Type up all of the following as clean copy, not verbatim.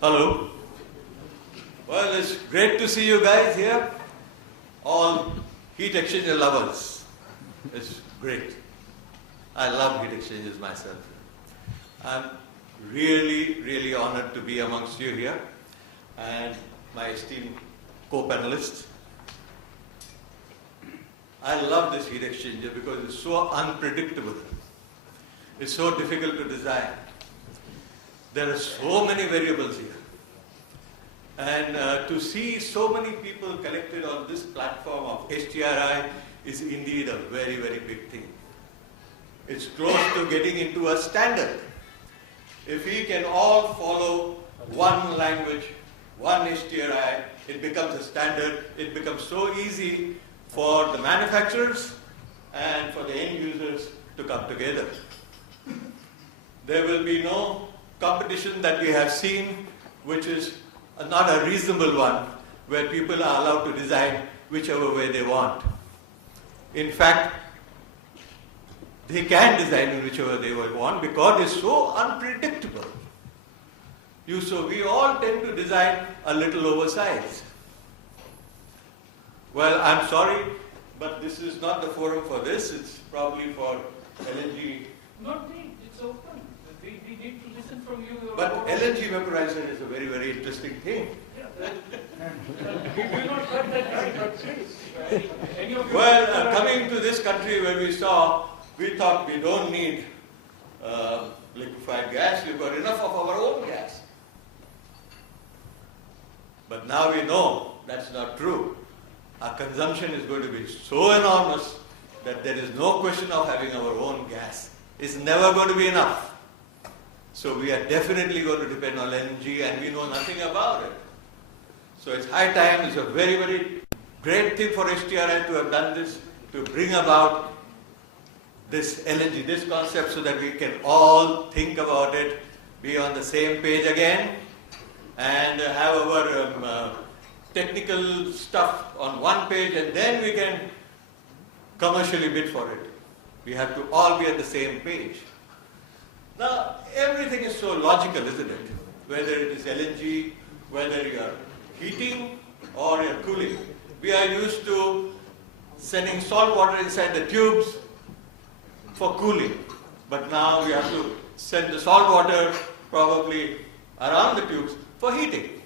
Hello. Well, it's great to see you guys here. All heat exchanger lovers. It's great. I love heat exchangers myself. I'm really honored to be amongst you here and my esteemed co-panelists. I love this heat exchanger because it's so unpredictable. It's so difficult to design. There are so many variables here. And to see so many people collected on this platform of HTRI is indeed a very big thing. It's close to getting into a standard. If we can all follow one language, one HTRI, it becomes a standard. It becomes so easy for the manufacturers and for the end users to come together. There will be no competition that we have seen, which is not a reasonable one, where people are allowed to design whichever way they want. In fact, they can design in whichever they want because it's so unpredictable. So we all tend to design a little oversized. Well, I'm sorry, but this is not the forum for this. It's probably for LNG. Not me, it's open. We need to listen from you. But LNG vaporizer is a very interesting thing. We do not cut that but please. Well, coming to this country where we thought we don't need liquefied gas, we've got enough of our own gas. But now we know that's not true. Our consumption is going to be so enormous that there is no question of having our own gas. It's never going to be enough. So we are definitely going to depend on LNG and we know nothing about it. So it's high time, it's a very great thing for HTRI to have done this, to bring about this LNG, this concept so that we can all think about it, be on the same page again and have our technical stuff on one page and then we can commercially bid for it. We have to all be at the same page. Now, everything is so logical, isn't it? Whether it is LNG, whether you are heating or you are cooling. We are used to sending salt water inside the tubes for cooling. But now we have to send the salt water probably around the tubes for heating.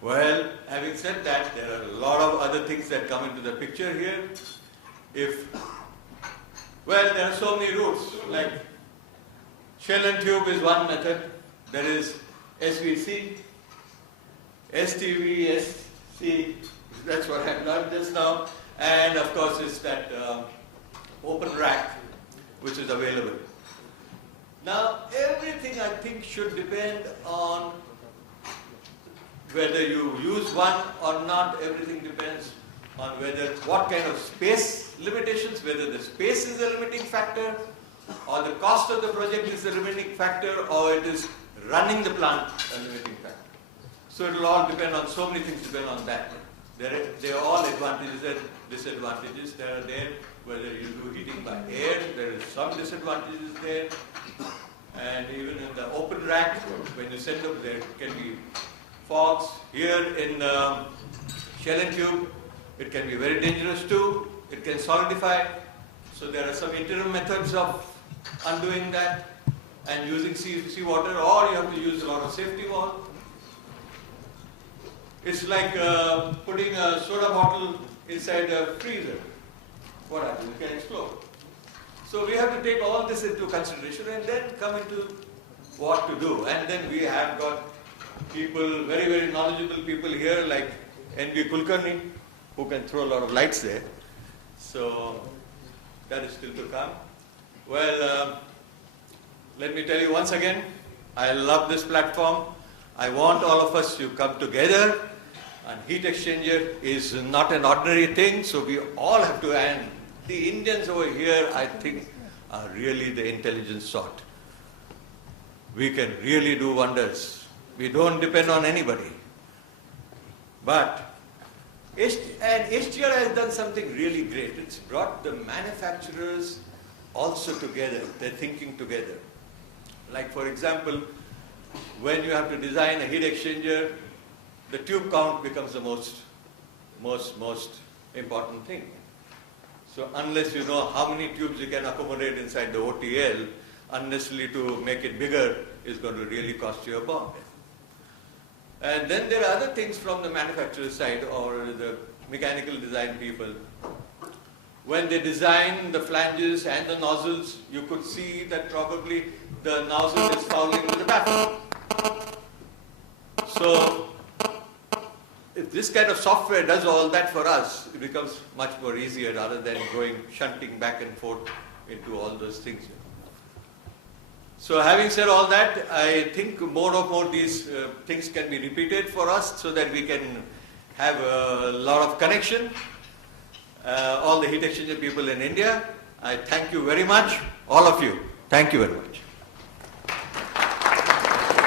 Well, having said that, there are a lot of other things that come into the picture here. Well, there are so many routes, like shell and tube is one method. There is SVC, STV, SC, that's what I've learned just now. And of course, it's that open rack, which is available. Now, everything I think should depend on whether you use one or not. Everything depends on what kind of space limitations, whether the space is a limiting factor, or the cost of the project is a limiting factor, or it is running the plant a limiting factor. So it will all depend on, so many things depend on that. There are all advantages and disadvantages. There, whether you do heating by air, there is some disadvantages there. And even in the open rack, when you set up, there can be fogs. Here in shell and tube, it can be very dangerous too. It can solidify. So there are some interim methods of undoing that and using seawater, or you have to use a lot of safety valve. It's like putting a soda bottle inside a freezer. What happens? It can explode. So we have to take all this into consideration and then come into what to do. And then we have got people, very knowledgeable people here like N.V. Kulkarni, who can throw a lot of lights there. So that is still to come. Well, let me tell you once again, I love this platform. I want all of us to come together. And heat exchanger is not an ordinary thing, so we all have to, and the Indians over here, I think, are really the intelligent sort. We can really do wonders. We don't depend on anybody. But HTRI has done something really great. It's brought the manufacturers also together. They're thinking together. Like, for example, when you have to design a heat exchanger, the tube count becomes the most important thing. So unless you know how many tubes you can accommodate inside the OTL, unnecessarily to make it bigger is going to really cost you a bomb. And then there are other things from the manufacturer side or the mechanical design people. When they design the flanges and the nozzles, you could see that probably the nozzle is fouling with the baffle. So if this kind of software does all that for us, it becomes much more easier rather than shunting back and forth into all those things. So having said all that, I think more and more these things can be repeated for us so that we can have a lot of connection. All the heat exchanger people in India, I thank you very much, all of you. Thank you very much.